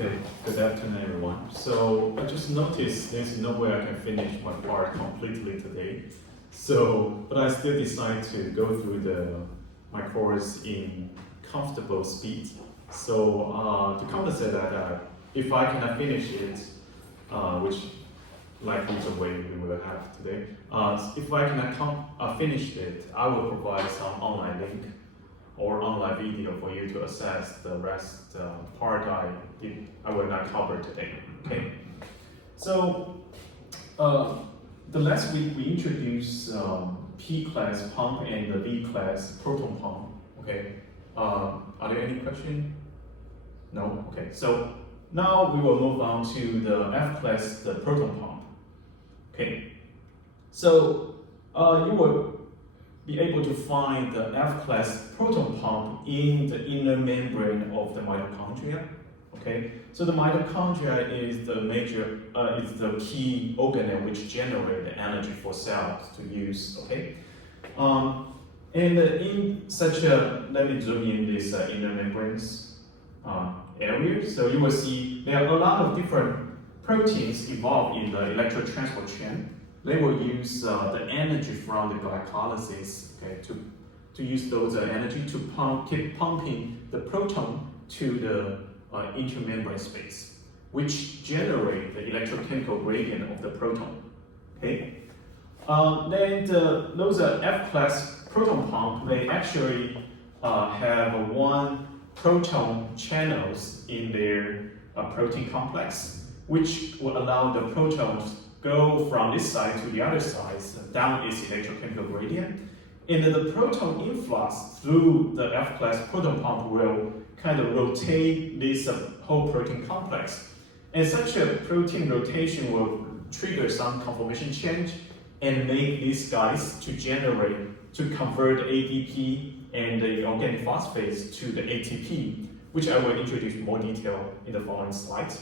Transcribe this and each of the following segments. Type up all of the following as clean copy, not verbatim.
Okay, good afternoon everyone. So I just noticed there's no way I can finish my part completely today. But I still decide to go through my course in comfortable speed. To compensate that, if I cannot finish it, which likely is the way we will have today, if I cannot finish it, I will provide some online link or online video for you to assess the rest part I will not cover today. Okay. So the last week we introduced P-class pump and the V-class proton pump. Okay. Are there any questions? No. Okay. So now we will move on to the F-class, the proton pump. Okay. So you will be able to find the F-class proton pump in the inner membrane of the mitochondria. Okay, so the mitochondria is the key organelle which generate the energy for cells to use. Okay, and in such a, let me zoom in this inner membranes area. So you will see there are a lot of different proteins involved in the electron transport chain. They will use the energy from the glycolysis, okay, to use those energy to keep pumping the proton to the intermembrane space, which generate the electrochemical gradient of the proton. Okay. Then those F-class proton pump, they actually have one proton channels in their protein complex, which will allow the protons go from this side to the other side down its electrochemical gradient. And the proton influx through the F-class proton pump will kind of rotate this whole protein complex. And such a protein rotation will trigger some conformation change and make these guys to convert ADP and the organic phosphates to the ATP, which I will introduce more detail in the following slides.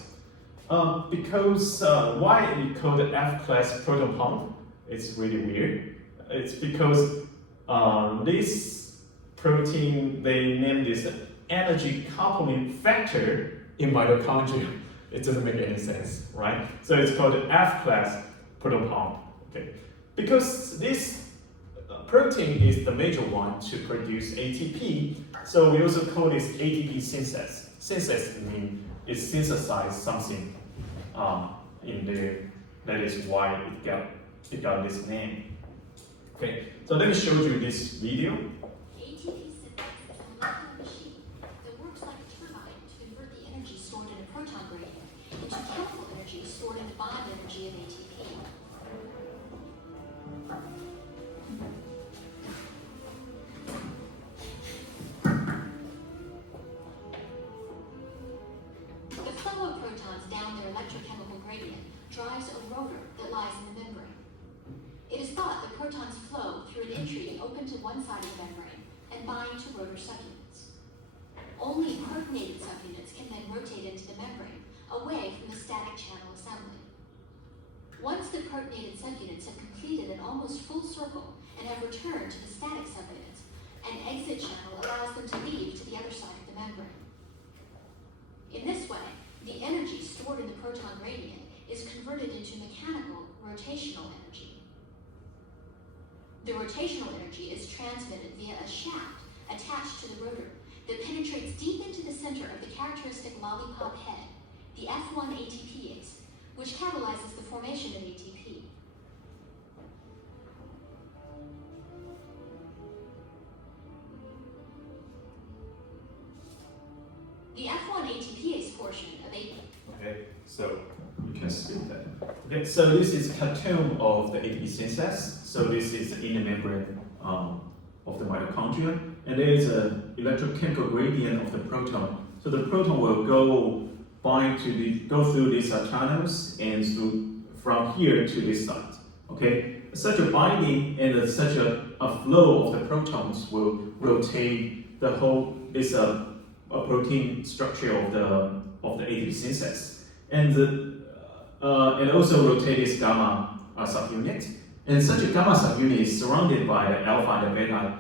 Because why we call the F-class proton pump, it's really weird. It's because this protein, they named this energy complement factor in mitochondria. It doesn't make any sense, right? So it's called the F-class proton pump. Okay, because this protein is the major one to produce ATP, so we also call this ATP synthesis. Synthesis means it synthesizes something in there. That is why it got this name. Okay, so let me show you this video. ATP synthesis is a molecular machine that works like a turbine to convert the energy stored in a proton gradient into chemical energy stored in the bond energy of ATP. The flow of protons down their electrochemical gradient drives a rotor that lies in the membrane. It is thought that protons flow through an entry open to one side of the membrane and bind to rotor subunits. Only protonated subunits can then rotate into the membrane, away from the static channel assembly. Once the protonated subunits have completed an almost full circle and have returned to the static subunits, an exit channel allows them to leave to the other side of the membrane. In this way, the energy stored in the proton gradient is converted into mechanical rotational energy. The rotational energy is transmitted via a shaft attached to the rotor that penetrates deep into the center of the characteristic lollipop head, the F1 ATPase, which catalyzes the formation of ATP. The F1 ATPase portion of ATP. Okay, so you can skip that. Okay, so this is cartoon of the ATP synthesis. So this is the inner membrane of the mitochondria, and there is an electrochemical gradient of the proton. So the proton will go through these channels and from here to this side. Okay, such a binding and such a flow of the protons will rotate the whole protein structure of the ATP synthesis, and also rotate this gamma subunit. And such a gamma subunit is surrounded by the alpha and the beta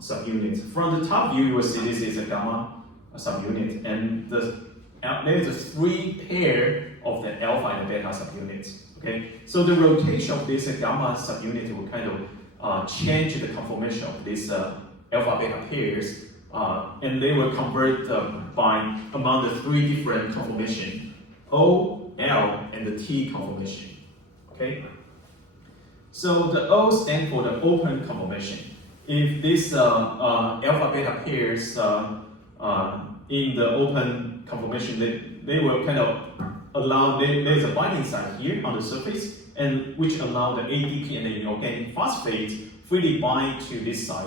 subunit. From the top view, you will see this is a gamma subunit, and there is 3 pair of the alpha and beta subunits. Okay, so the rotation of this gamma subunit will kind of change the conformation of these alpha beta pairs, and they will convert by among the 3 different conformations: O, L, and the T conformation. Okay, so the O stands for the open conformation. If this alpha beta pairs in the open conformation, they will kind of allow, there's a binding site here on the surface, and which allow the ADP and the inorganic phosphate freely bind to this site.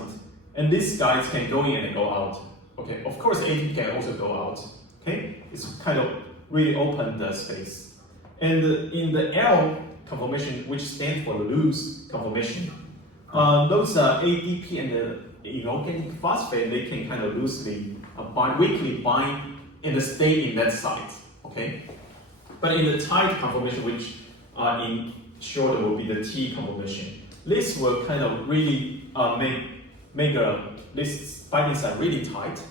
And these guys can go in and go out. Okay, of course ADP can also go out. Okay, it's kind of really open the space. And in the L conformation, which stands for loose conformation, those ADP and the inorganic phosphate, they can kind of loosely weakly bind and stay in that site. Okay, but in the tight conformation, which in short will be the T conformation, this will kind of really make this binding site really tight,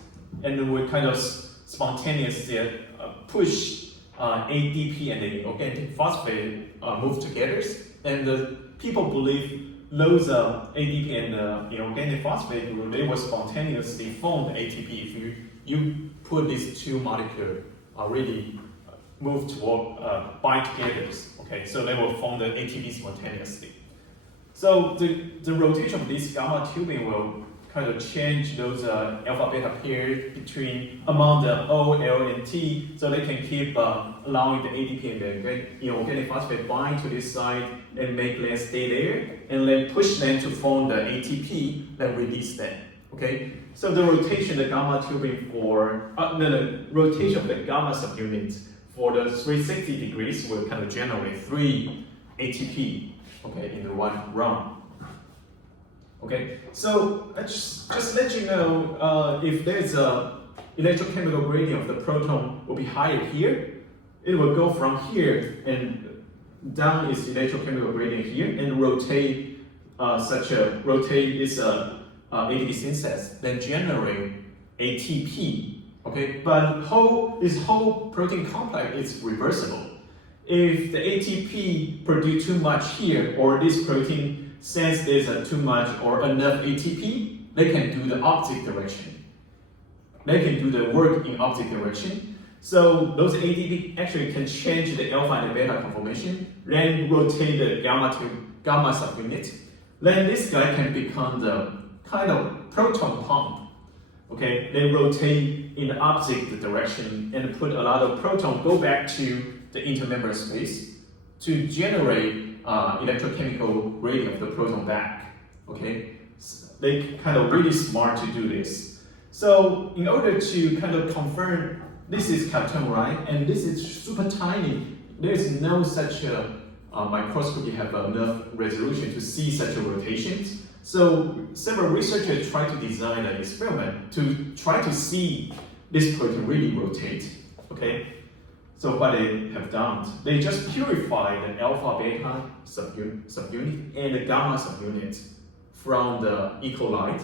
and will kind of spontaneously push ADP and the organic phosphate move together. And people believe those ADP and inorganic phosphate, they will spontaneously form the ATP if you put these 2 molecules really move toward bind together. Okay, so they will form the ATP spontaneously. So the rotation of this gamma tubing will kind of change those alpha beta pairs among the O, L, and T, so they can keep allowing the ADP and the inorganic phosphate bind to this site and make them stay there, and then push them to form the ATP, then release them. Okay, so the rotation of the gamma tubing the rotation of the gamma subunit for the 360 degrees will kind of generate 3 ATP. Okay, in the one run. Okay, so just let you know, if there's a electrochemical gradient of the proton will be higher here, it will go from here and down its electrochemical gradient here and rotate this ATP synthesis, then generate ATP. Okay, but this whole protein complex is reversible. If the ATP produce too much here, or this protein sense there's too much or enough ATP, they can do the opposite direction. They can do the work in opposite direction. So those ATP actually can change the alpha and the beta conformation, then rotate the gamma subunit. Then this guy can become the kind of proton pump. Okay, they rotate in the opposite direction and put a lot of proton go back to the intermembrane space to generate electrochemical gradient of the proton back. Okay, so they kind of really smart to do this. So in order to kind of confirm this is Kapton, right, and this is super tiny, there is no such a microscopy have enough resolution to see such a rotations. So several researchers try to design an experiment to try to see this protein really rotate. Okay. So what they have done, they just purify the alpha beta subunit and the gamma subunit from the equal light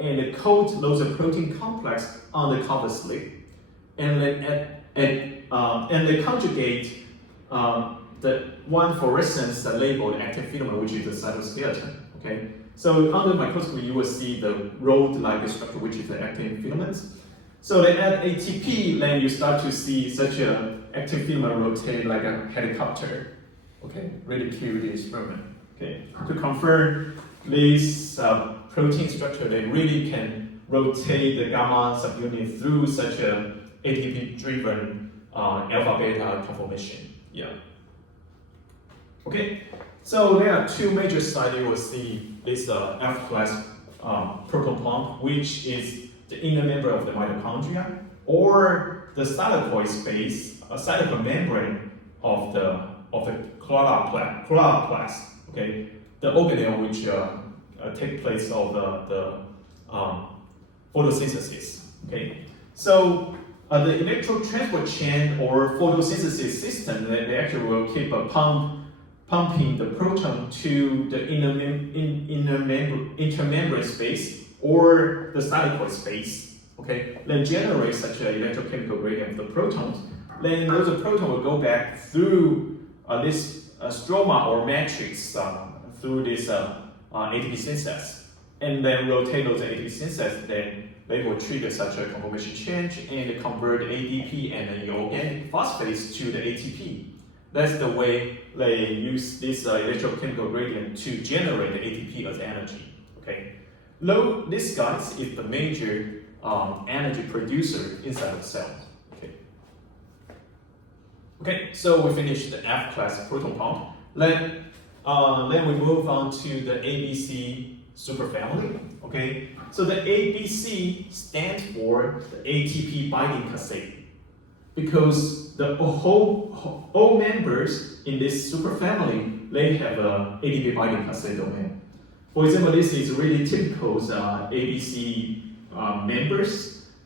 and coat those protein complex on the copper slip, and they conjugate the one fluorescence labeled actin filament, which is the cytoskeleton. Okay, so under the microscope you will see the rod-like structure, which is the actin filaments. So they add ATP, then you start to see such a actin filament rotate like a helicopter. Okay, really cute experiment. Okay, to confirm this protein structure, they really can rotate the gamma subunit through such a ATP-driven alpha beta conformation. Yeah. Okay, so there are 2 major sites you will see this F-class proton pump, which is the inner membrane of the mitochondria, or the cytoplasm space, a cytoplasm membrane of the chloroplast. Okay, the organelle which take place of the photosynthesis. Okay, so the electron transport chain or photosynthesis system, they actually will keep pumping the proton to the intermembrane space or the cytoplasm space. Okay, then generate such an electrochemical gradient of the protons, then those proton will go back through this stroma or matrix through this ATP synthesis, and then rotate those ATP synthesis. Then they will trigger such a conformation change and convert ADP and the organic phosphates to the ATP. That's the way they use this electrochemical gradient to generate the ATP as energy. Okay, this guy is the major energy producer inside of the cell. Okay, so we finished the F class proton pump. Then we move on to the ABC superfamily. Okay, so the ABC stands for the ATP binding cassette, because the all members in this superfamily, they have a ATP binding cassette domain. For example, this is really typical ABC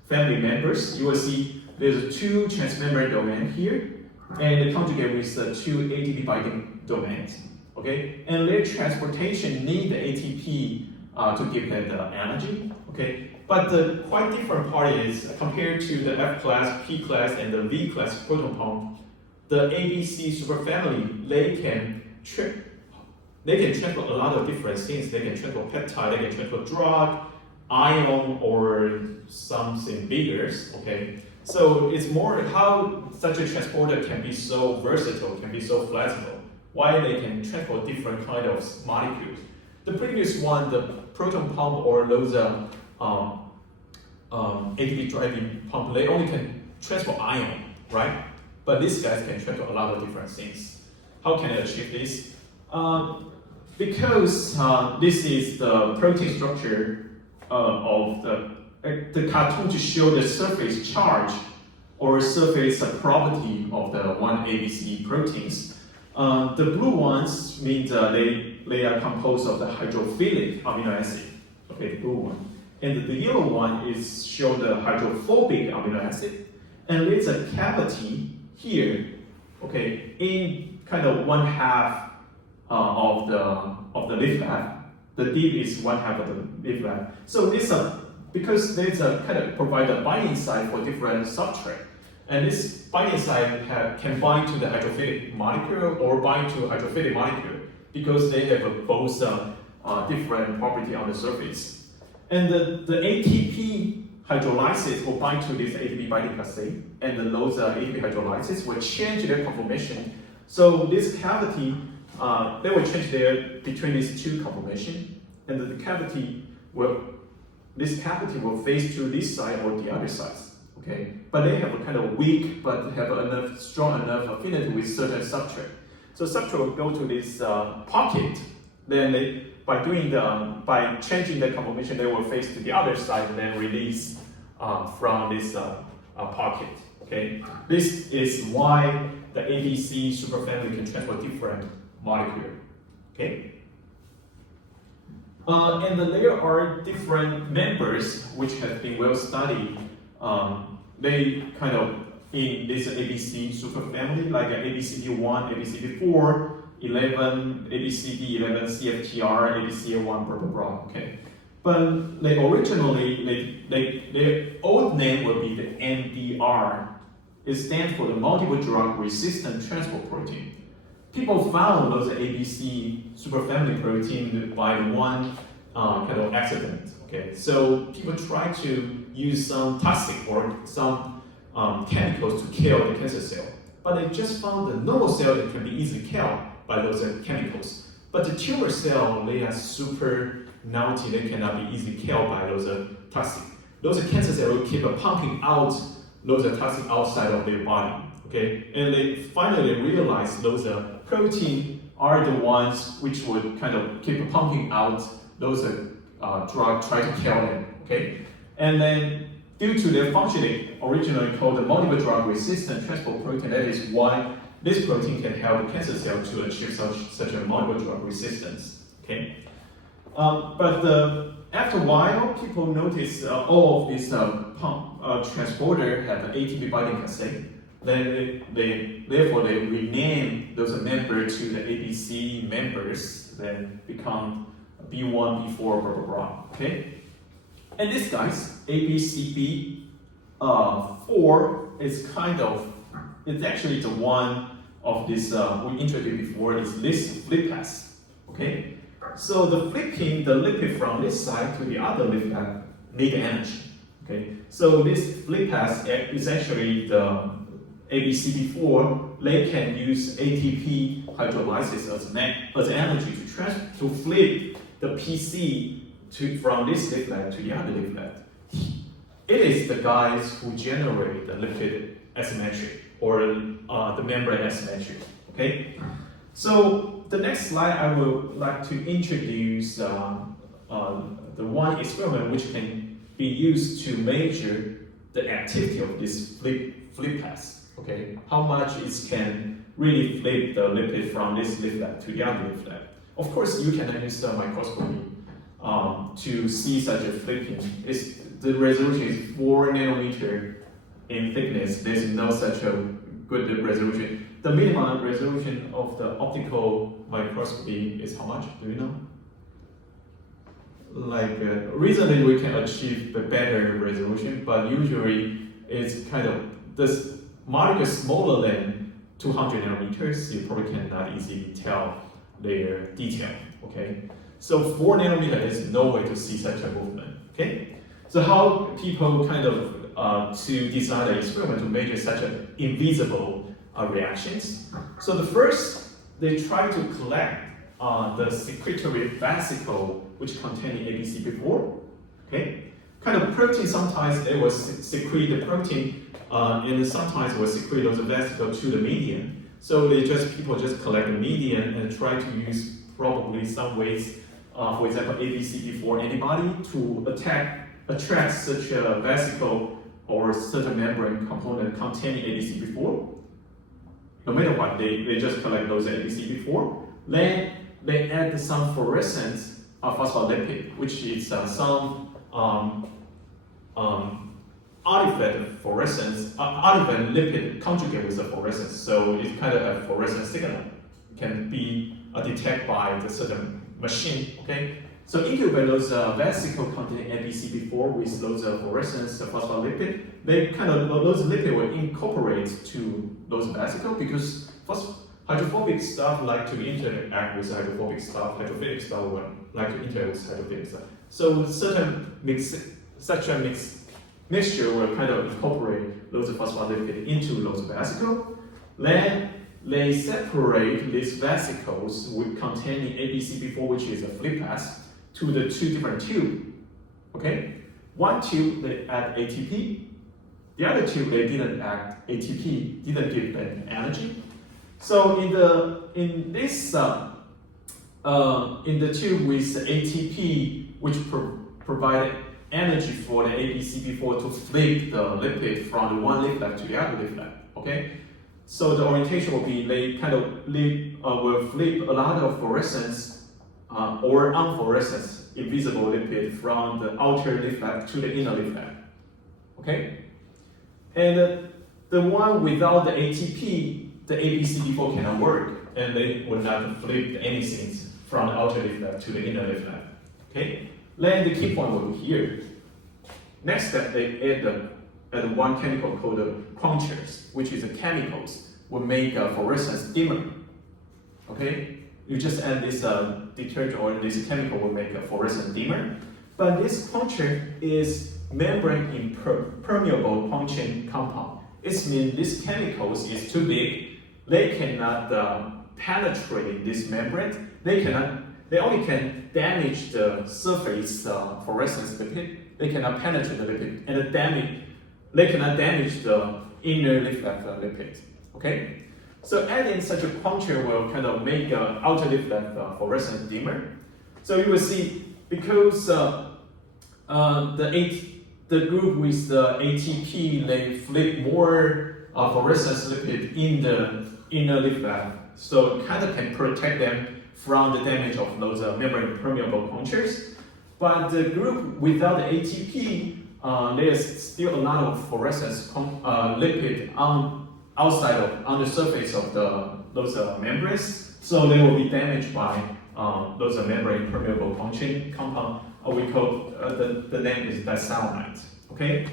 family members. You will see there's two transmembrane domain here, and conjugate with the two ATP binding domains. Okay, and their transportation need the ATP to give them the energy. Okay, but the quite different part is compared to the F class, P class, and the V class proton pump, the ABC superfamily, they can transfer a lot of different things. They can transfer peptide, they can transfer drug, ion, or something bigger. Okay, so it's more how such a transporter can be so versatile, can be so flexible. Why they can transport different kind of molecules. The previous one, the proton pump or those ATP driving pump, they only can transport ion, right? But these guys can transport a lot of different things. How can I achieve this? Because this is the protein structure of the cartoon to show the surface charge or surface property of the one ABC proteins. The blue ones means they are composed of the hydrophilic amino acid. Okay, the blue one. And the yellow one is show the hydrophobic amino acid. And there's a cavity here, okay, in kind of one half of the leaf lab. The deep is one half of the leaf lab. So this because there's a kind of provide a binding site for different substrate. And this binding site can bind to the hydrophilic molecule or bind to hydrophilic molecule because they have both different property on the surface. And the ATP hydrolysis will bind to this ATP binding cassette, and those ATP hydrolysis will change their conformation. So this cavity, they will change between these two conformation, and this cavity will face to this side or the other side. Okay, but they have a kind of weak, but have strong enough affinity with certain substrate. So substrate will go to this pocket. Then by changing the conformation, they will face to the other side and then release from this pocket. Okay, this is why the ABC superfamily can transport different molecules. Okay, and there are different members which have been well studied. They kind of in this ABC superfamily, like ABCD1, ABCD4, 11, ABCD11, CFTR, ABCA1, blah blah blah. Okay, but they originally their old name would be the MDR. It stands for the multiple drug resistant transport protein. People found those ABC superfamily protein by one kind of accident. Okay, so people try to use some toxic or some chemicals to kill the cancer cell, but they just found the normal cell that can be easily killed by those chemicals. But the tumor cell, they are super naughty, they cannot be easily killed by those toxic. Those cancer cells will keep pumping out those toxic outside of their body. Okay, and they finally realized those protein are the ones which would kind of keep pumping out those drug try to kill them. Okay, and then due to their functioning, originally called the multiple drug resistant transport protein, that is why this protein can help the cancer cell to achieve such a multiple drug resistance. Okay, but after a while, people notice all of these transporter have an ATP binding cassette. Then therefore they rename those members to the ABC members, then become B1, B4, blah blah blah. Okay, and this guys ABCB 4 is kind of it's actually the one of this we introduced before is this flip pass. Okay, so the flipping the lipid from this side to the other lipid need energy. Okay, so this flip pass is actually the ABCB4. They can use ATP hydrolysis as energy to flip the PC from this lipid to the other lipid. It is the guys who generate the lipid asymmetry or the membrane asymmetry. Okay, so the next slide I would like to introduce the one experiment which can be used to measure the activity of this flip pass. Okay, how much it can really flip the lipid from this lipid to the other lipid. Of course, you can use the microscopy to see such a flipping. The resolution is 4 nanometer in thickness. There's no such a good resolution. The minimum resolution of the optical microscopy is how much? Do you know? Like recently we can achieve the better resolution, but usually it's kind of this molecule smaller than 200 nanometers. You probably cannot easily tell their detail. Okay, so 4 nanometer is no way to see such a movement. Okay, so how people kind of to design an experiment to measure such an invisible reactions. So the first, they try to collect the secretory vesicle which contain ABCB4. Okay, kind of protein. Sometimes they will secrete the protein, and sometimes will secrete those vesicles to the median. So people just collect the median and try to use probably some ways, for example, ABCB4 antibody to attract such a vesicle or certain membrane component containing ABCB4. No matter what, they just collect those ABCB4. Then they add some fluorescent phospholipid, which is some artifact fluorescence, artifact lipid conjugate with a fluorescence. So it kind of a fluorescent signal can be detected by the certain machine. Okay, so incubate those vesicles containing ABCB4 with those fluorescence phospholipid. They kind of those lipids will incorporate to those vesicles because hydrophobic stuff like to interact with hydrophobic stuff. Hydrophilic stuff will like to interact with hydrophilic stuff. So such a mixture will kind of incorporate those phospholipids into those vesicles. Then they separate these vesicles with containing ABCB4, which is a flip pass, to the two different tubes. Okay, one tube they add ATP, the other tube they didn't add ATP, didn't give them energy. So in the tube with ATP, which provided energy for the ABCB4 to flip the lipid from the one lipid to the other lipid. Okay, so the orientation will be they kind of will flip a lot of fluorescence or unfluorescence invisible lipid from the outer lipid to the inner lipid. Okay, and the one without the ATP, the ABCD4 cannot work, and they will not flip anything from the outer lipid to the inner lipid. Okay, then the key point will be here. Next step, they add one chemical called quenchers, which is chemicals will make fluorescence dimmer. Okay, you just add this detergent or this chemical will make a fluorescence dimmer. But this quencher is membrane impermeable quenching compound. It means this chemicals is too big. They cannot penetrate this membrane. They only can damage the surface fluorescence lipid. They cannot penetrate the lipid, and they cannot damage the inner lipid. Okay, so adding such a quencher will kind of make outer lipid fluorescence dimmer. So you will see because the group with the ATP they flip more fluorescence lipid in the inner lipid, so it kind of can protect them from the damage of those membrane permeable quenchers. But the group without the ATP, there's still a lot of fluorescence lipid on the surface of those membranes, so they will be damaged by those membrane permeable quenching compound. We call the name is disalinate. Okay.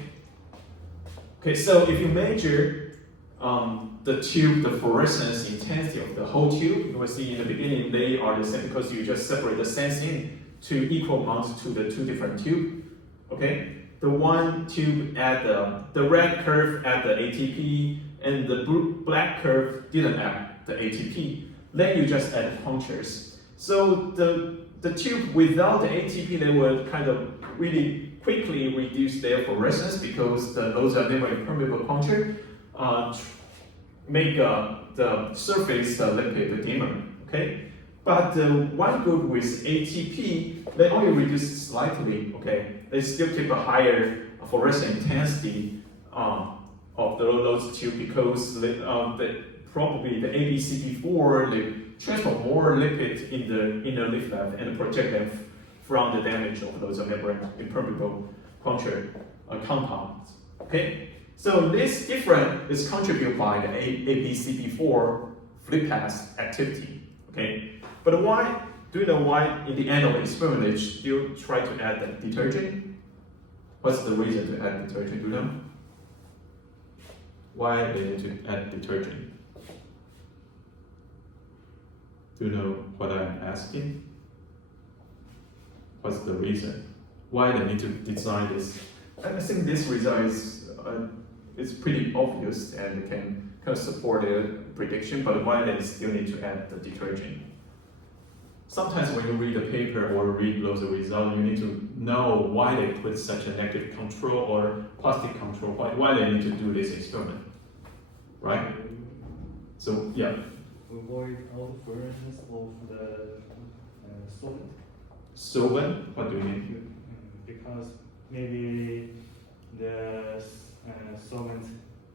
Okay. So if you measure the tube, the fluorescence intensity of the whole tube. You will see in the beginning they are the same because you just separate the sensing to equal amounts to the two different tubes. Okay, the one tube at the red curve at the ATP and the black curve didn't add the ATP. Then you just add punctures. So the tube without the ATP, they will kind of really quickly reduce their fluorescence because those are never impermeable puncture. Make the surface lipid dimmer, okay? But the one group with ATP, they only reduce slightly, okay? They still keep a higher fluorescent intensity of those two because probably the ABCB4 they transfer more lipid in the inner leaflet and protect them from the damage of those membrane impermeable puncture compounds, okay? So this difference is contributed by the ABCB4 flip pass activity, okay? But why, do you know why in the end of the experiment they still try to add the detergent? What's the reason to add detergent, do you know? Why they need to add detergent? Do you know what I'm asking? What's the reason? Why they need to design this? I think this result is pretty obvious and can kind of support their prediction, but why they still need to add the detergent? Sometimes when you read a paper or read those results, you need to know why they put such a negative control or positive control, why they need to do this experiment, right? So, yeah. Avoid all the fluorescence of the solvent. Solvent? What do you mean? Because maybe the solvent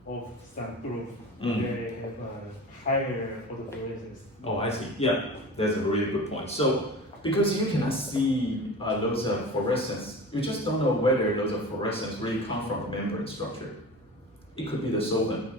of some group, they have a higher photofluorescence. Oh, I see. Yeah, that's a really good point. So, because you cannot see those fluorescence, you just don't know whether those fluorescence really come from the membrane structure. It could be the solvent,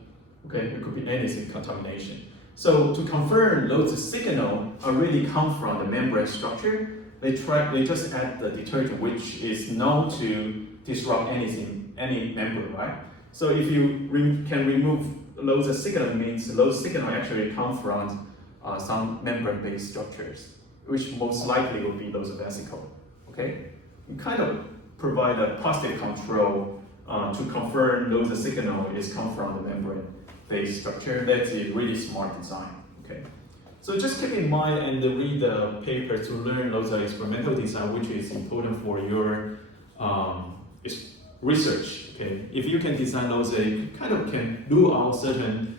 okay? It could be anything, contamination. So to confirm those signals really come from the membrane structure, they just add the detergent, which is known to disrupt any membrane, right? So if you can remove those signals, means those signals actually come from some membrane-based structures, which most likely will be those vesicle. Okay, you kind of provide a positive control to confirm those signal is come from the membrane-based structure. That's a really smart design. Okay, so just keep in mind and read the paper to learn those experimental design, which is important for your research. Okay, if you can design those, you kind of can rule out certain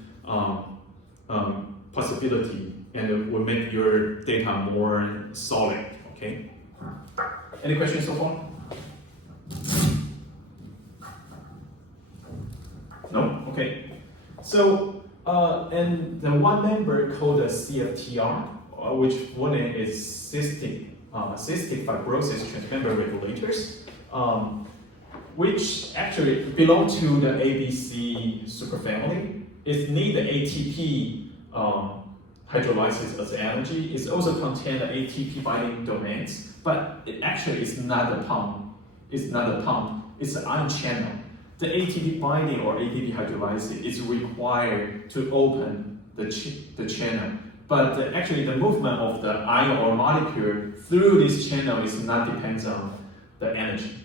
possibility, and it will make your data more solid. Okay. Any questions so far? No? Okay. So, and the one member called the CFTR, which one is cystic fibrosis transmembrane regulators, which actually belong to the ABC superfamily. It needs the ATP hydrolysis as energy. It also contains the ATP binding domains, but it actually is not a pump. It's not a pump. It's an ion channel. The ATP binding or ATP hydrolysis is required to open the channel. But actually the movement of the ion or molecule through this channel is not depends on the energy.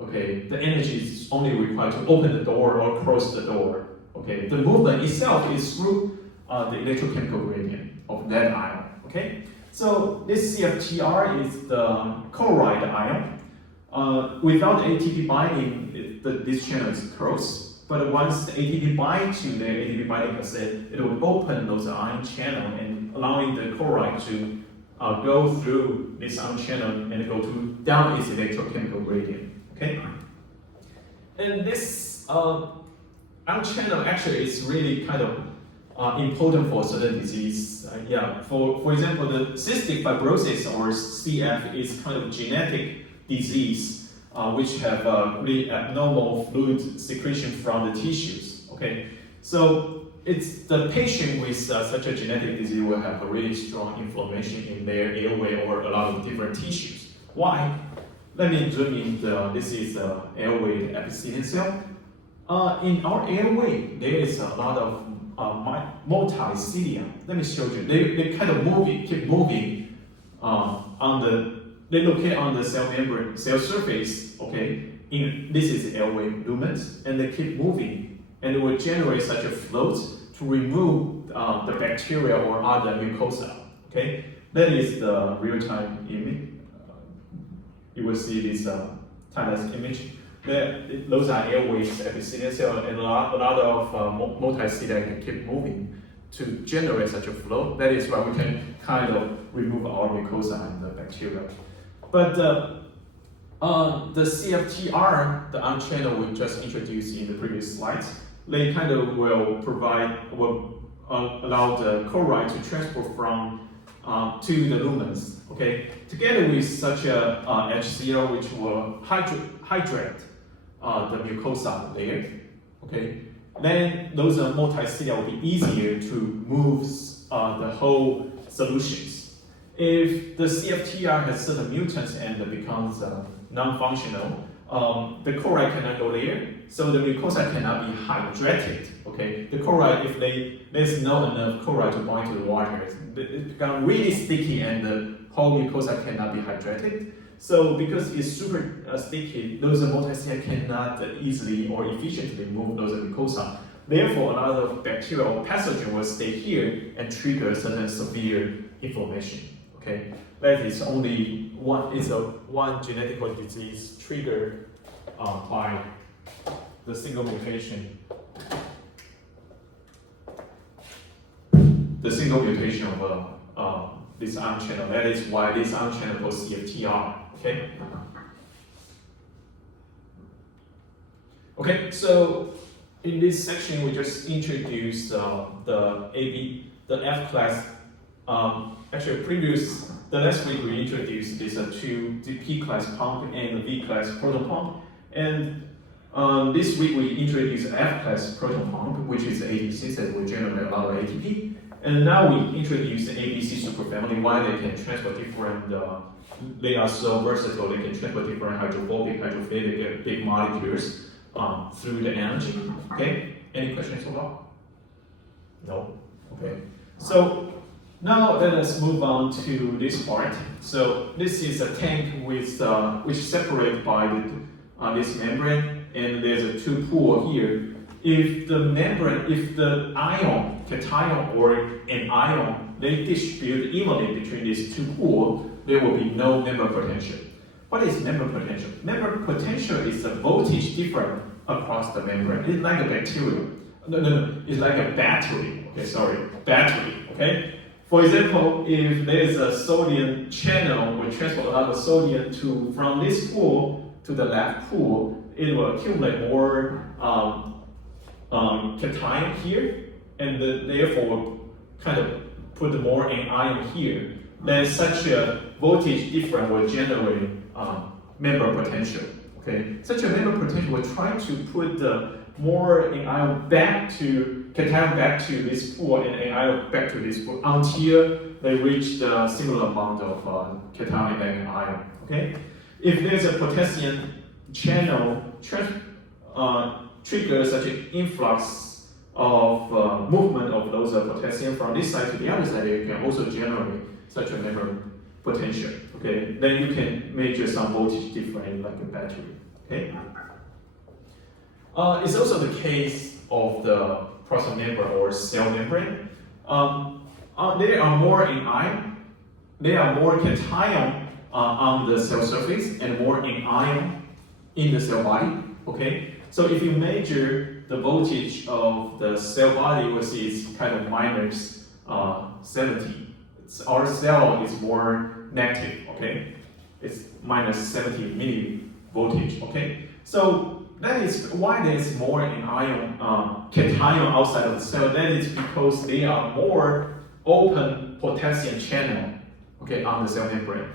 Okay, the energy is only required to open the door or close the door. Okay, the movement itself is through the electrochemical gradient of that ion. Okay, so this CFTR is the chloride ion. Without ATP binding, this channel is closed. But once the ATP binds to the ATP binding cassette, it will open those ion channel and allowing the chloride to go through this ion channel and go down its electrochemical gradient. Okay, and this ion channel actually is really kind of important for certain disease. For example, the cystic fibrosis or CF is kind of genetic disease which have really abnormal fluid secretion from the tissues. Okay, so it's the patient with such a genetic disease will have a really strong inflammation in their airway or a lot of different tissues. Why? Let me zoom in. This is airway epithelial cell. In our airway, there is a lot of multicilia. Let me show you. They kind of keep moving they locate on the cell membrane, cell surface. Okay, this is airway lumens, and they keep moving, and it will generate such a float to remove the bacteria or other mucosa. Okay, that is the real-time image. You will see this time-lapse image. Those are airways, epithelial cell, and a lot of multicilia can keep moving to generate such a flow. That is why we can kind of remove our mucosa and the bacteria. But the CFTR, the ion channel we just introduced in the previous slides, they kind of will allow the chloride to transport from to the lumens. Okay, together with such a HCl, which will hydrate the mucosa layer. Okay, then those multicilia will be easier to move the whole solutions. If the CFTR has certain mutants and becomes non-functional, the chloride cannot go there, so the mucosa cannot be hydrated. Okay, the chloride, if there's not enough chloride to bind to the water, it becomes really sticky and the whole mucosa cannot be hydrated. So because it's super sticky, those multicilia cannot easily or efficiently move those mucosa. Therefore, a lot of bacteria or pathogen will stay here and trigger certain severe inflammation. Okay, that is only one genetic disease triggered by the single mutation. The single mutation of this ion channel. That is why this ion channel called CFTR. Okay. Okay. So in this section, we just introduced the F class. The last week we introduced these two P class pump and V class proton pump, and this week we introduced F class proton pump, which is ADCs that will generate a lot of ATP. And now we introduce the ABC superfamily, why they can transport different, they are so versatile, they can transport different hydrophobic, hydrophilic, big molecules through the energy. Okay, any questions so far? No? Okay. So now let us move on to this part. So this is a tank with which separated by this membrane, and there's a two pool here. If the ion, cation or an ion, they distribute evenly between these two pools, there will be no member potential. What is member potential? Member potential is the voltage difference across the membrane. It's like a bacteria. No, it's like a battery. Okay, sorry, battery. Okay. For example, if there is a sodium channel, we transport a lot of sodium from this pool to the left pool, it will accumulate more cation here, and therefore will kind of put more anion here. Then such a voltage difference will generate member potential. Okay, such a member potential will try to put more anion cation back to this pool and anion back to this pool until they reach the similar amount of cation and anion. Okay, if there's a potassium channel triggers such an influx of movement of those potassium from this side to the other side, you can also generate such a member potential. Okay, then you can measure some voltage difference like a battery. Okay, it's also the case of the proton membrane or cell membrane. There are more anion, there are more cation on the cell surface and more anion in the cell body. Okay. So if you measure the voltage of the cell body, you will see it's kind of minus 70. Our cell is more negative, okay? It's minus 70 millivoltage, okay? So that is why there's more cation outside of the cell. That is because there are more open potassium channel, okay, on the cell membrane.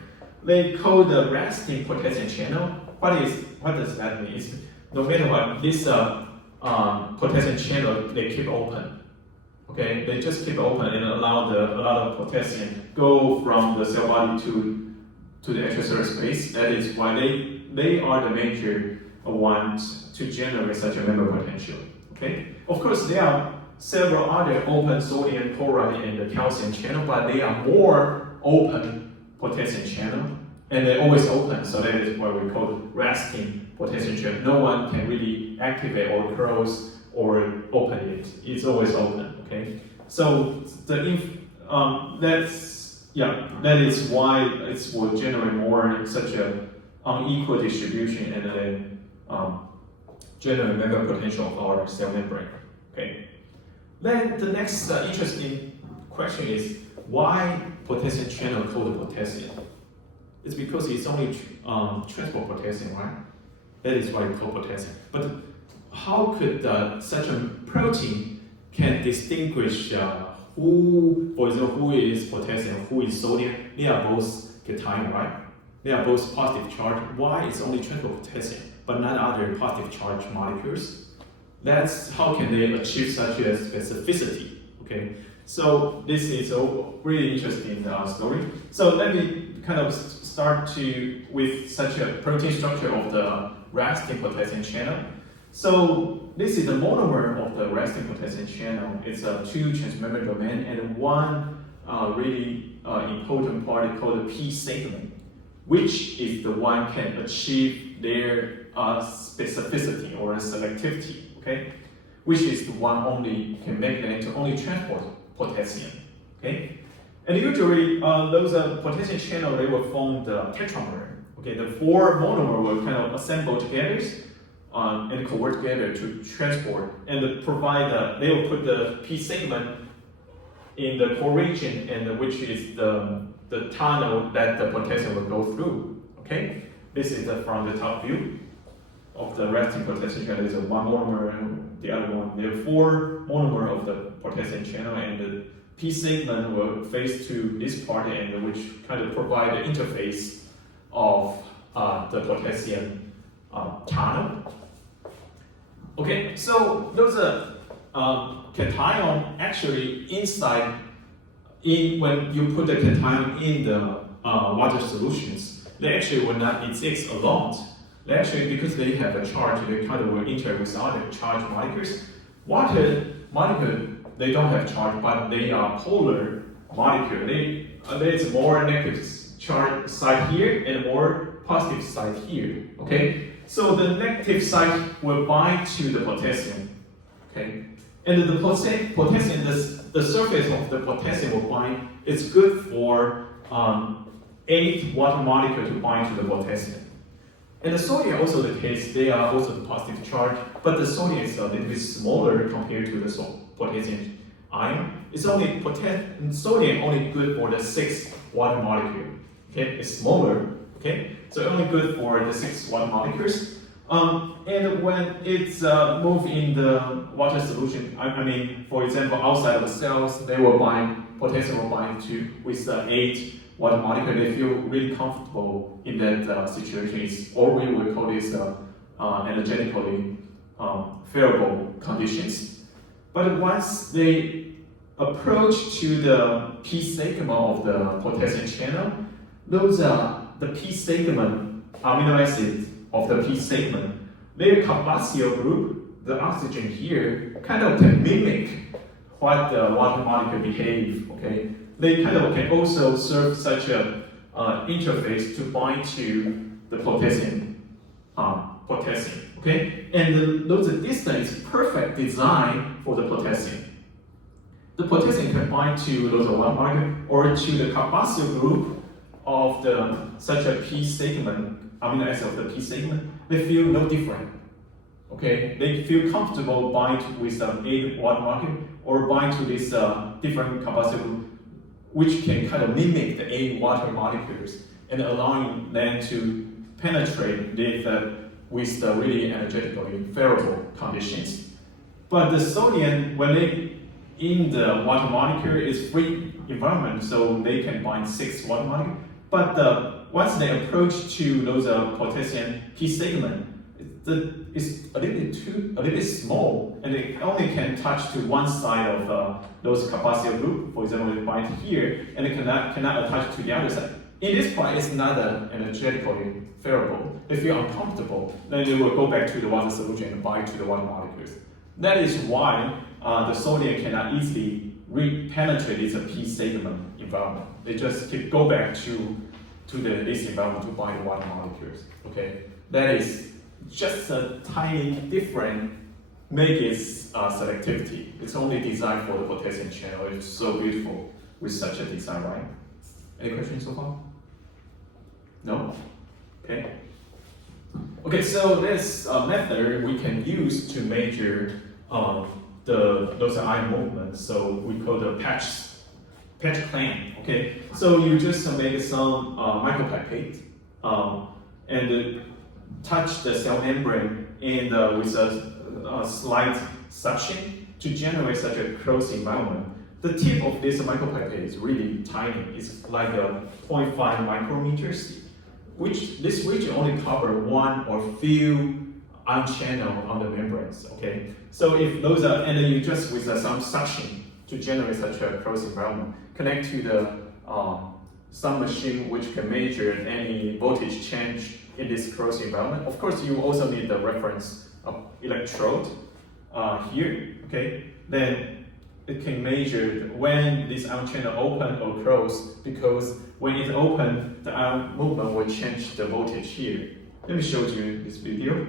They call the resting potassium channel. What does that mean? It's, no matter what, this potassium channel, they keep open. Okay, they just keep open and allow a lot of potassium go from the cell body to the extracellular space. That is why they are the major ones to generate such a member potential. Okay, of course there are several other open sodium chloride and the calcium channel, but they are more open potassium channel, and they're always open, so that is what we call resting potassium channel. No one can really activate or close or open it. It's always open. Okay, so that is why it will generate more such a unequal distribution and then generate mega potential of our cell membrane. Okay. Then the next interesting question is why potassium channel called potassium? It's because it's only transport potassium, right? That is why it's called potassium. But how could such a protein can distinguish who, for example, who is potassium, who is sodium? They are both cation, right? They are both positive charge. Why it's only transport potassium, but not other positive charge molecules? That's how can they achieve such a specificity? Okay, so this is a really interesting story. So let me kind of start with such a protein structure of the resting potassium channel. So this is the monomer of the resting potassium channel. It's a 2 transmembrane domain and one really important part called the P segment, which is the one can achieve their specificity or selectivity. Okay, which is the one only can make them to only transport potassium. Okay, and usually those potassium channel they will form the tetramer. Okay, the 4 monomer will kind of assemble together and convert together to transport and provide. They will put the P segment in the core region, and which is the tunnel that the potassium will go through. Okay, this is from the top view of the resting potassium channel. Is a 1 monomer and the other one. There are 4 monomer of the potassium channel, and the P segment will face to this part, and which kind of provide the interface of the potassium tunnel. Okay, so those cation actually when you put the cation in the water solutions, they actually will not exist alone. They actually, because they have a charge, they kind of will interact with other charged molecules. Water molecule, they don't have charge, but they are polar molecule. There's more negative charge side here and more positive side here. Okay, so the negative side will bind to the potassium. Okay, and the potassium, the surface of the potassium will bind. It's good for 8 water molecule to bind to the potassium. And the sodium also the case, they are also the positive charge, but the sodium is a little bit smaller compared to the potassium ion. It's only sodium only good for the 6 water molecule. Okay, it's smaller. Okay, so only good for the 6 water molecules. And when it's moved in the water solution, I mean, for example, outside of the cells, they will bind, potassium will bind with the 8 water molecule. They feel really comfortable in that situation. Or we will call this energetically favorable conditions. But once they approach to the P segment of the potassium channel, those the P segment amino acid of the P segment, their carboxyl group, the oxygen here, kind of can mimic what the water molecule behave. Okay, they kind of can also serve such a interface to bind to the potassium. Okay, and those distance is perfect design for the potassium. The potassium can bind to those water molecule or to the carboxyl group of the such a P segment, amino acid of the P segment. They feel no different. Okay, they feel comfortable bind with 8 water molecule or bind to this different carboxyl group, which can kind of mimic the 8 water molecules and allowing them to penetrate with the really energetically favorable conditions. But the sodium, when they in the water molecule, is free environment, so they can bind 6 water molecules. But once they approach to those potassium P segment, it's a little bit small, and they only can touch to one side of those carboxyl group. For example, they bind here, and they cannot attach to the other side. In this part, it's not energetically favorable. They feel uncomfortable, then they will go back to the water solution and bind to the water molecules. That is why the sodium cannot easily penetrate this P segment environment. They just go back to this environment to bind the water molecules. Okay, that is just a tiny different make its selectivity. It's only designed for the potassium channel. It's so beautiful with such a design, right? Any questions so far? No? Okay. Okay, so this method we can use to measure those ion movements. So we call the patch clamp. Okay, so you just make some micropipette and touch the cell membrane and with a slight suction to generate such a closed environment. The tip of this micropipette is really tiny. It's like a 0.5 micrometers, which this region only cover one or few ion channel on the membranes. Okay, so if those are, and then you just with some suction to generate such a closed environment, connect to the some machine which can measure any voltage change in this closed environment. Of course, you also need the reference electrode here. Okay, then it can measure when this ion channel open or close, because when it open, the ion movement will change the voltage here. Let me show you this video.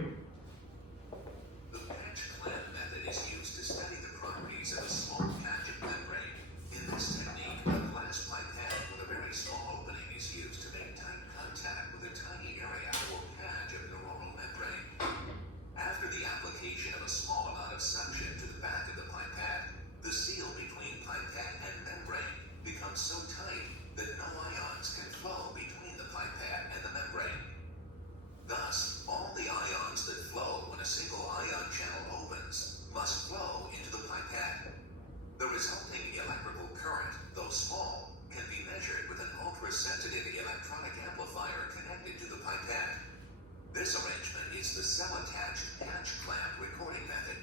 The patch clamp method is used to study the properties of a small patch of membrane. In this technique, a glass pipette with a very small opening is used to make tight contact with a tiny area or patch of neuronal membrane. After the application of a small amount of suction to the back of the pipette, the seal between pipette and membrane becomes so tight that no ions can flow between the pipette and the membrane. Thus, all the ions that flow when a single ion channel opens must flow into the pipette. The resulting electrical current, though small, can be measured with an ultra-sensitive electronic amplifier connected to the pipette. This arrangement is the cell-attached patch clamp recording method.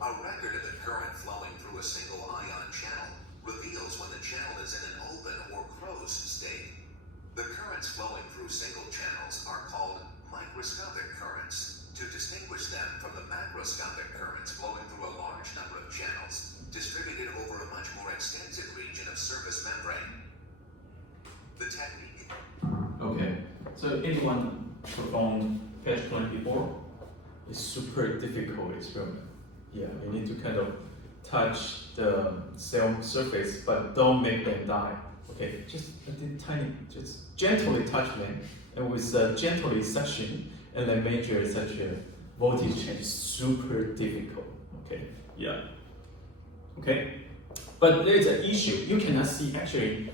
A record of the current flowing through a single ion channel reveals when the channel is in an open or closed state. The currents flowing through single channels are called microscopic currents, to distinguish them from the macroscopic currents flowing through a large number of channels, distributed over a much more extensive region of surface membrane. The technique. Okay, so anyone performed patch clamp before? It's super difficult experiment. Yeah, you need to kind of touch the cell surface, but don't make them die. Okay, just a tiny, just gently touch them, and with gently suction, and then measure such a voltage change. Super difficult. Okay, yeah. Okay, but there's an issue. You cannot see. Actually,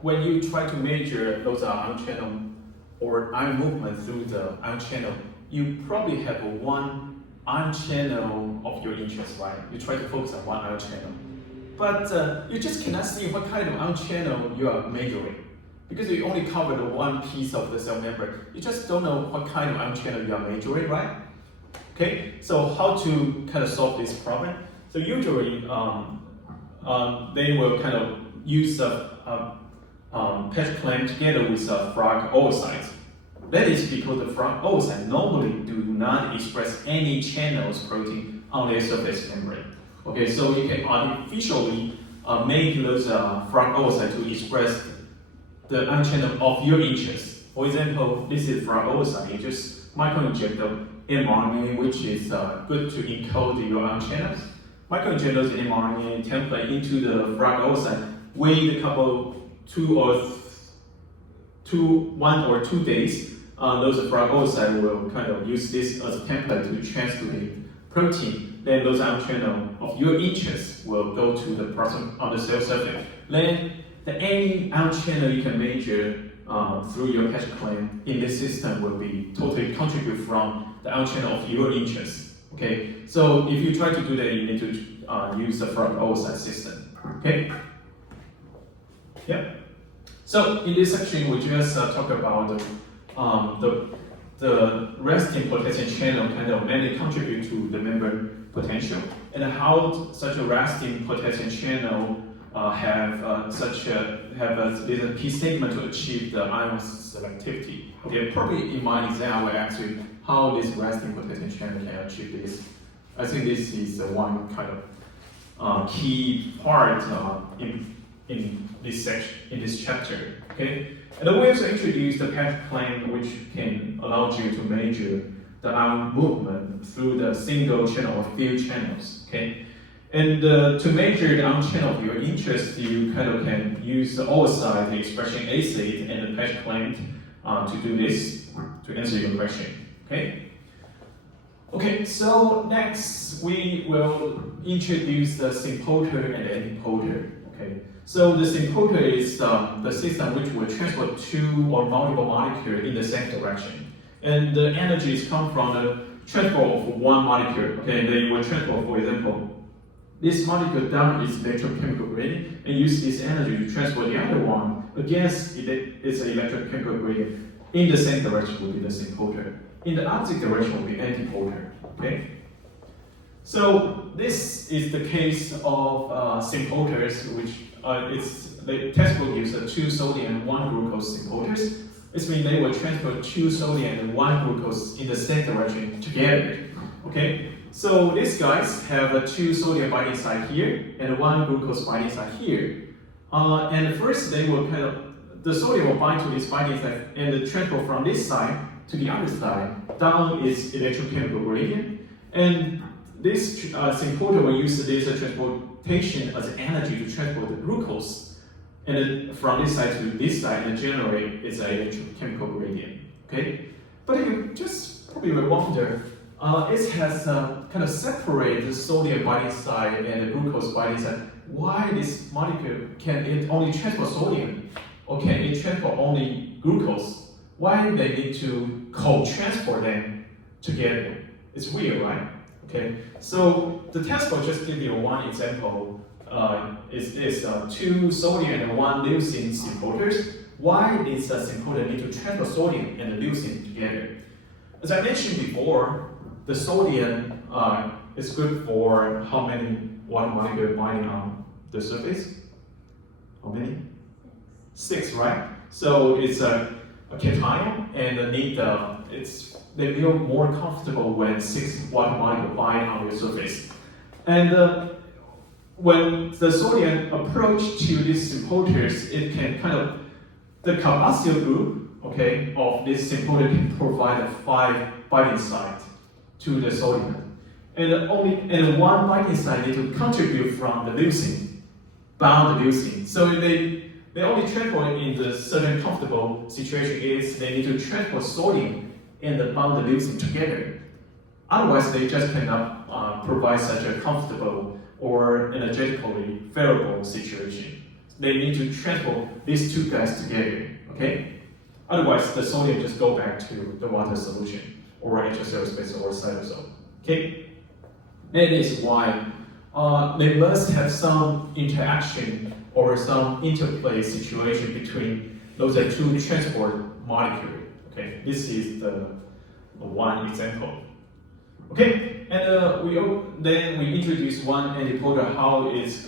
when you try to measure those ion channel or ion movement through the ion channel, you probably have one ion channel of your interest, right? You try to focus on one ion channel. But you just cannot see what kind of ion channel you are measuring, because you only cover the one piece of the cell membrane. You just don't know what kind of ion channel you are measuring, right? Okay, so how to kind of solve this problem? So usually they will kind of use a patch clamp together with a frog oocyte. That is because the frog oocyte normally do not express any channels protein on their surface membrane. Okay, so you can artificially make those frog oocyte to express the ion channel of your interest. For example, this is frog oocyte. You just microinject the mRNA, which is good to encode your ion channels. Microinject those mRNA template into the frog oocyte. Wait a couple, 1 or 2 days. Those frog oocyte will kind of use this as a template to translate protein. Then those ion channel of your interest will go to the process on the cell surface. Then any ion channel you can measure through your patch clamp in this system will be totally contribute from the ion channel of your interest. Okay, so if you try to do that, you need to use the frog oocyte system. Okay. Yeah. So in this section, we just talk about the resting potassium channel kind of mainly contribute to the membrane potential, and how such a resting potassium channel have a P segment to achieve the ion selectivity. Okay, probably in my exam, I will ask you how this resting potassium channel can achieve this I think this is one kind of key part in this section, in this chapter. Okay, and then we also introduced the patch clamp, which can allow you to measure the ion movement through the single channel or few channels. Okay, and to measure the ion channel of your interest, you kind of can use the overside, the expression acid, and the patch clamp to do this, to answer your question. Okay. Okay, so next we will introduce the symphoter and the antipoter. Okay, so the symphoter is the system which will transport two or multiple molecules in the same direction, and the energies come from the transport of one molecule. Okay, they will transport, for example, this molecule down its electrochemical gradient and use this energy to transport the other one against its electrochemical gradient in the same direction will be the symphoter. In the opposite direction will be antipoter. Okay. So this is the case of symphoters, which the textbook uses 2 sodium and 1 glucose symphoters. This means they will transport 2 sodium and 1 glucose in the same direction together. Okay. So these guys have a 2 sodium binding site here and 1 glucose binding site here. And first they will the sodium will bind to this binding site and transport from this side to the other side down its electrochemical gradient. And this symphoter will use this transportation as energy to transport the glucose and then from this side to this side and generate its electrochemical gradient. Okay? But you just probably will wonder, it has kind of separate the sodium binding site and the glucose binding site. Why this molecule can it only transport sodium? Or can it transport only glucose? Why they need to co-transport them together? It's weird, right? Okay, so the textbook just give you one example. Is 2 sodium and 1 leucine symphoters. Why does a symphoter need to transport sodium and leucine together? As I mentioned before, the sodium is good for how many water molecules binding on the surface? How many? 6, right? So it's a cation, and they feel more comfortable when 6 water molecules bind on the surface. And when the sodium approach to these symphoters, it can the carboxyl group, okay, of this symphoter can provide a 5 binding site to the sodium. And 1 binding site need to contribute from the leucine, bound leucine. So they only transport in the certain comfortable situation is they need to transport sodium and the bound leucine together. Otherwise, they just cannot provide such a comfortable or energetically favorable situation. They need to transport these 2 guys together. Okay. Otherwise, the sodium just go back to the water solution or intracellular space or cytosol. Okay. That is why they must have some interaction or some interplay situation between those 2 transport molecules. Okay, this is the one example. Okay, and then we introduce one antipoter, how it's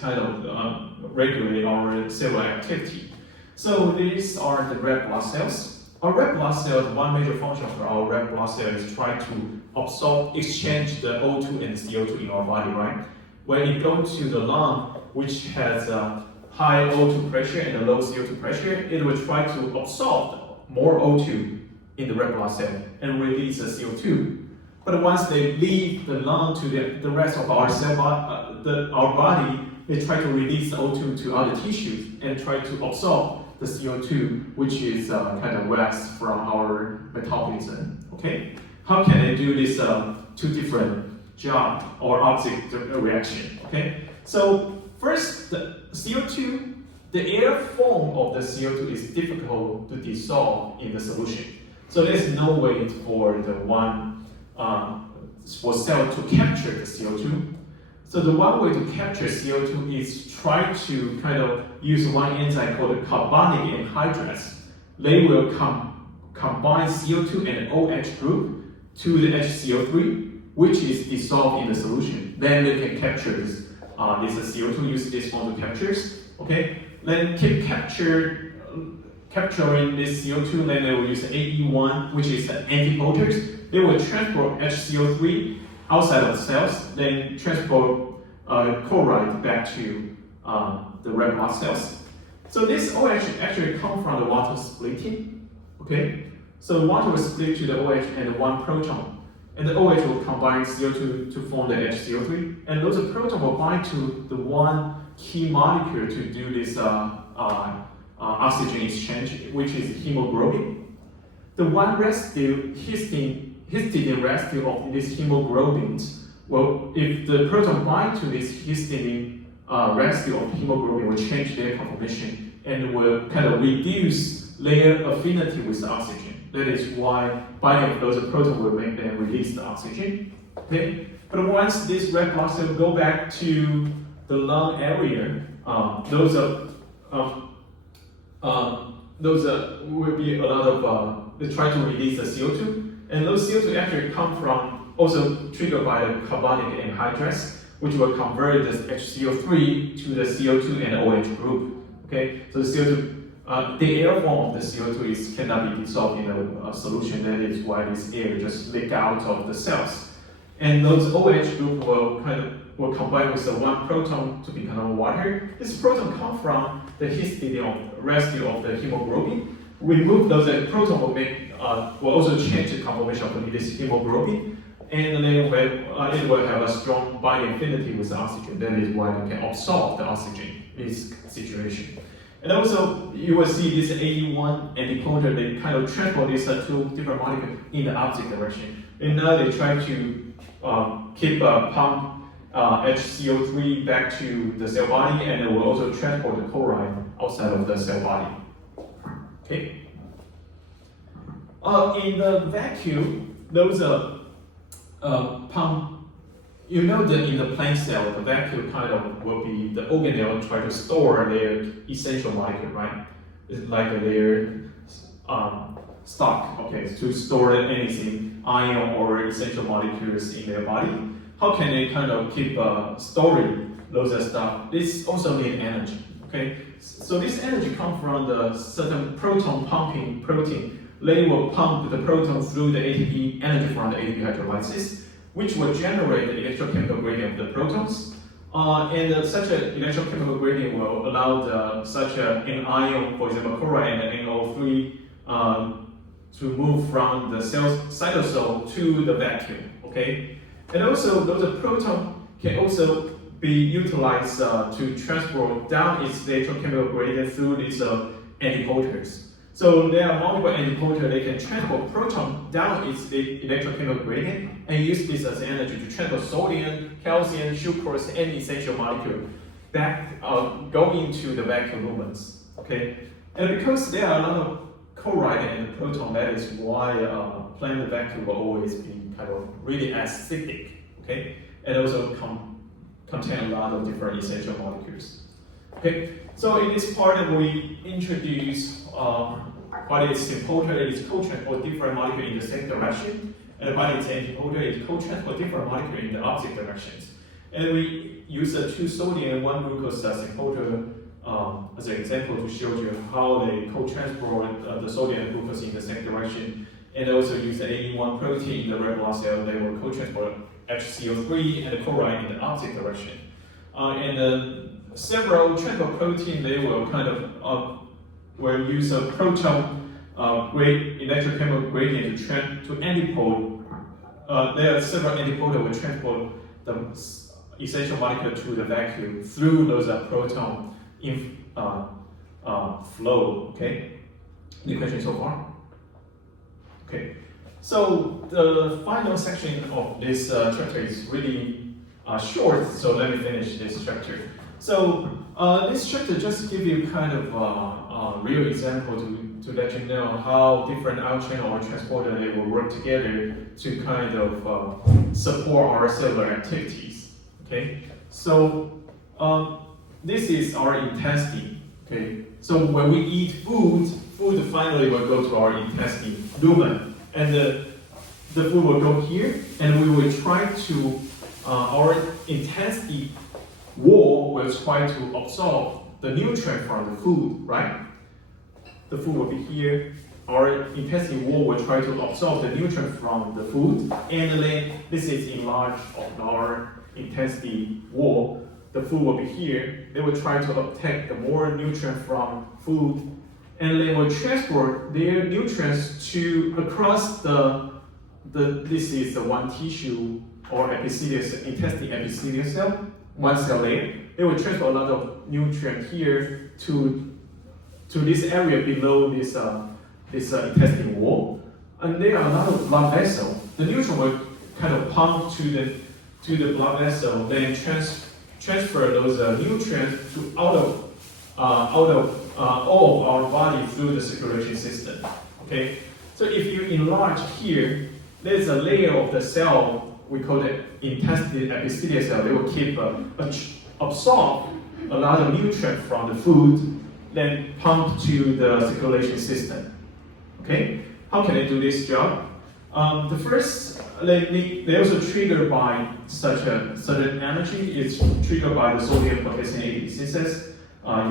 regulate our cellular activity. So these are the red blood cells. Our red blood cells, one major function for our red blood cell is try to exchange the O2 and CO2 in our body, right? When it goes to the lung, which has a high O2 pressure and a low CO2 pressure, it will try to absorb more O2 in the red blood cell and release the CO2. But once they leave the lung to the rest of our our body, they try to release the O2 to other tissues and try to absorb the CO2, which is waste from our metabolism. Okay, how can they do this 2 different job or opposite reaction? Okay, so first the CO2, the air form of the CO2 is difficult to dissolve in the solution. So there's no way for the for cell to capture the CO2. So the one way to capture CO2 is try to use one enzyme called carbonic anhydrase. They will combine CO2 and OH group to the HCO3, which is dissolved in the solution. Then they can capture this CO2, use this form to capture. Okay, then keep capturing this CO2, then they will use AE1, which is the antipoters. They will transport HCO3 outside of the cells, then transport chloride back to the red blood cells. So this OH actually comes from the water splitting. Okay, so water will split to the OH and one proton, and the OH will combine CO2 to form the HCO3, and those protons will bind to the one key molecule to do this oxygen exchange, which is hemoglobin. The one residue, histidine residue of these hemoglobins, well, if the proton bind to this histidine residue of hemoglobin, will change their conformation and will kind of reduce their affinity with oxygen. That is why binding of those protons will make them release the oxygen. Okay, but once this red blood cells go back to the lung area, those will be a lot of they try to release the CO2, and those CO2 actually come from also triggered by the carbonic anhydrous, which will convert the HCO3 to the CO2 and OH group. Okay, so the CO2, the air form of the CO2 cannot be dissolved in a solution. That is why this air just leak out of the cells, and those OH group will combine with the one proton to become water. This proton comes from the histidine residue of the hemoglobin. Remove those proton will also change the conformation of this hemoglobin, and then it will have a strong binding affinity with the oxygen. That is why it can absorb the oxygen in this situation. And also, you will see this AE1 encoder, they kind of transport these two different molecules in the opposite direction. And now they try to pump HCO3 back to the cell body, and it will also transport the chloride outside of the cell body. Okay. In the vacuum, those pump. You know that in the plant cell, the vacuum kind of will be the organelle try to store their essential molecule, right? It's like their stock, okay, to store anything, ion or essential molecules in their body. How can they kind of keep storing those stuff? This also need energy, okay? So this energy comes from the certain proton pumping protein. They will pump the proton through the ATP energy from the ATP hydrolysis, which will generate the electrochemical gradient of the protons. And such an electrochemical gradient will allow such an ion, for example, chloride and NO3, to move from the cell cytosol to the vacuum, okay? And also, those protons can also be utilized to transport down its electrochemical gradient through these antipoters. So there are multiple antipoters, they can transport proton down its electrochemical gradient and use this as energy to transport sodium, calcium, sucrose, and essential molecule back, go into the vacuum movements. Okay, and because there are a lot of chloride and proton, that is why plant vacuum will always be kind of really acidic. Okay, and also contain a lot of different essential molecules. Okay, so in this part we introduce what is importer is co-transport different molecule in the same direction, and what is antipoter is co-transport different molecule in the opposite directions. And we use a 2 sodium and 1 glucose as importer as an example to show you how they co-transport the sodium and glucose in the same direction, and also use the AE1 protein in the red blood cell. They will co-transport HCO3 and the chloride in the opposite direction. Several transport protein, they will kind of will use a proton electrochemical gradient to antipode. There are several antipode will transport the essential molecule to the vacuum through those proton flow. Okay, any questions so far? Okay, so the final section of this chapter is really short, so let me finish this chapter. So this chapter just give you kind of a real example to let you know how different ion channel or transporter they will work together to kind of support our cellular activities. Okay, so this is our intestine. Okay, so when we eat food finally will go to our intestine lumen, and the food will go here, and we will try to our intestine wall will try to absorb the nutrient from the food, right? The food will be here, our intestinal wall will try to absorb the nutrient from the food, and then this is enlarged of our intestinal wall. The food will be here. They will try to obtain the more nutrient from food, and they will transport their nutrients to across this is the one tissue or epithelial cell, intestinal epithelial cell, one cell layer. They will transfer a lot of nutrient here to this area below this intestinal wall, and there are a lot of blood vessels. The nutrient will kind of pump to the blood vessel, then transfer those nutrients to out of all of our body through the circulation system. Okay, so if you enlarge here, there's a layer of the cell we call it intestinal epithelial cell. They will keep absorb a lot of nutrient from the food, then pump to the circulation system. Okay, how can they do this job? The first, they also triggered by such a certain energy. It's triggered by the sodium potassium ATP synthesis,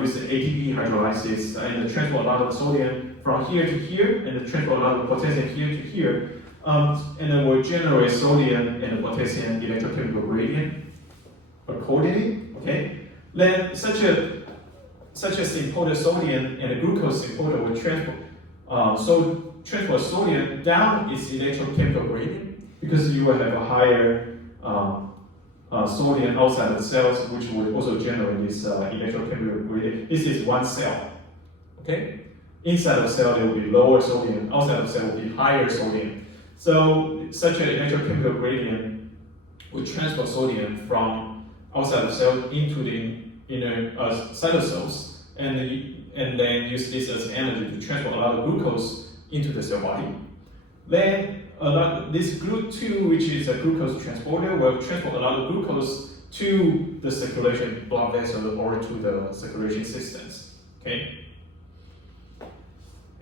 use the ATP hydrolysis, and transfer a lot of sodium from here to here, and transfer a lot of potassium here to here, and then will generate sodium and potassium electrochemical gradient accordingly. Okay, then such as imported sodium and the glucose importer will transfer sodium down its electrochemical gradient, because you will have a higher sodium outside of the cells, which will also generate this electrochemical gradient. This is one cell. Okay, inside of the cell there will be lower sodium, outside of the cell will be higher sodium. So such an electrochemical gradient will transfer sodium from outside of the cell into the inner cytocells, and then use this as energy to transfer a lot of glucose into the cell body. Then this GLUT2, which is a glucose transporter, will transfer a lot of glucose to the circulation blood vessel or to the circulation systems. Okay.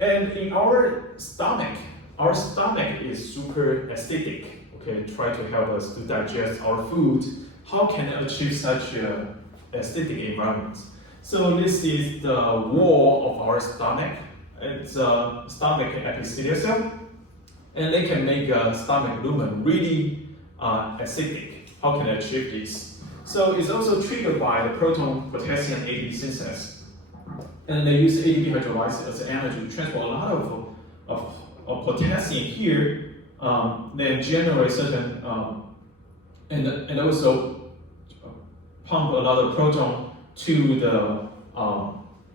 And in our stomach is super acidic. Okay, try to help us to digest our food. How can it achieve such a acidic environment? So this is the wall of our stomach. It's a stomach epithelial cell, and they can make a stomach lumen really acidic. How can they achieve this? So it's also triggered by the proton potassium ATP synthesis, and they use ATP hydrolysis as energy to transfer a lot of potassium here, then generate certain and also pump a lot of proton to the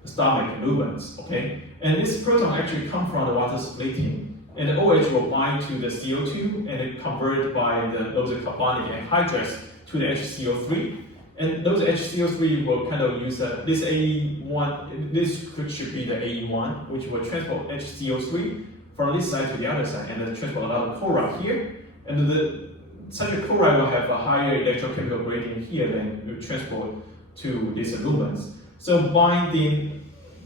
stomach lumens. Okay, and this proton actually come from the water splitting, and the OH will bind to the CO2 and it converted by those carbonic anhydrous to the HCO3, and those HCO3 will kind of use this AE1. This should be the AE1, which will transport HCO3 from this side to the other side, and then transfer a lot of chloride here, and such a chloride will have a higher electrochemical gradient here than you transport to these lumens. So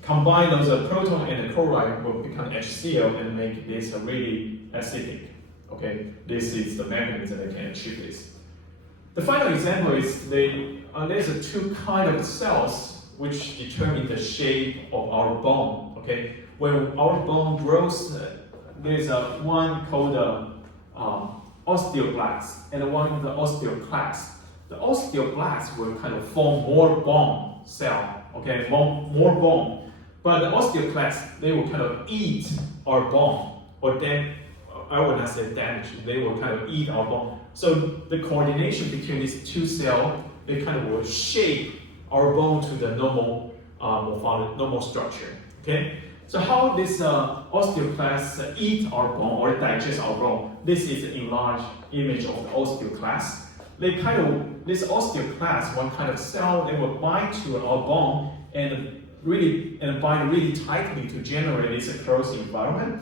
combine those proton and the chloride will become HCl and make this really acidic. Okay, this is the mechanism that can achieve this. The final example is there's two kinds of cells which determine the shape of our bone. Okay, when our bone grows, there's one called osteoblasts and one of the osteoclasts. The osteoblasts will kind of form more bone cell, okay, more bone. But the osteoclasts, they will kind of eat our bone, or then I would not say damage. They will kind of eat our bone. So the coordination between these two cells, they kind of will shape our bone to the normal normal structure. Okay. So how this osteoclasts eat our bone or digest our bone? This is an enlarged image of the osteoclast. This osteoclast, one kind of cell, they will bind to our bone and bind really tightly to generate this corrosive environment.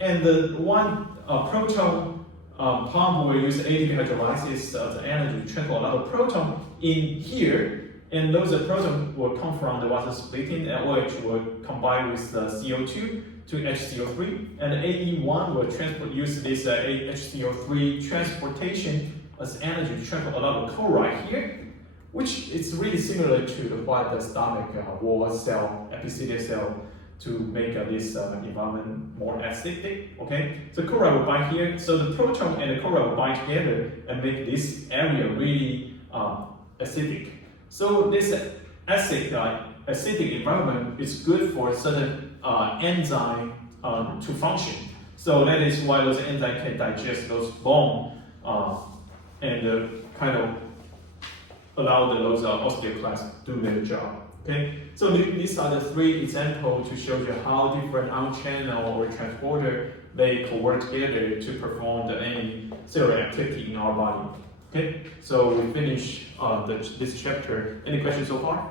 And the one proton pump will use ATP hydrolysis as energy to transfer a lot of proton in here. And those protons will come from the water splitting, and OH will combine with the CO2 to HCO3, and the AE1 will use this HCO3 transportation as energy to transfer a lot of chloride here, which is really similar to what the stomach wall cell, epithelial cell to make this environment more acidic. Okay, so chloride will bind here. So the proton and the chloride will bind together and make this area really acidic. So this acidic environment is good for certain enzyme to function. So that is why those enzymes can digest those bone and kind of allow those osteoclasts to do their job. Okay, so these are the 3 examples to show you how different ion channel or transporter they co-work together to perform any cellular activity in our body. Okay, so we finish this chapter. Any questions so far?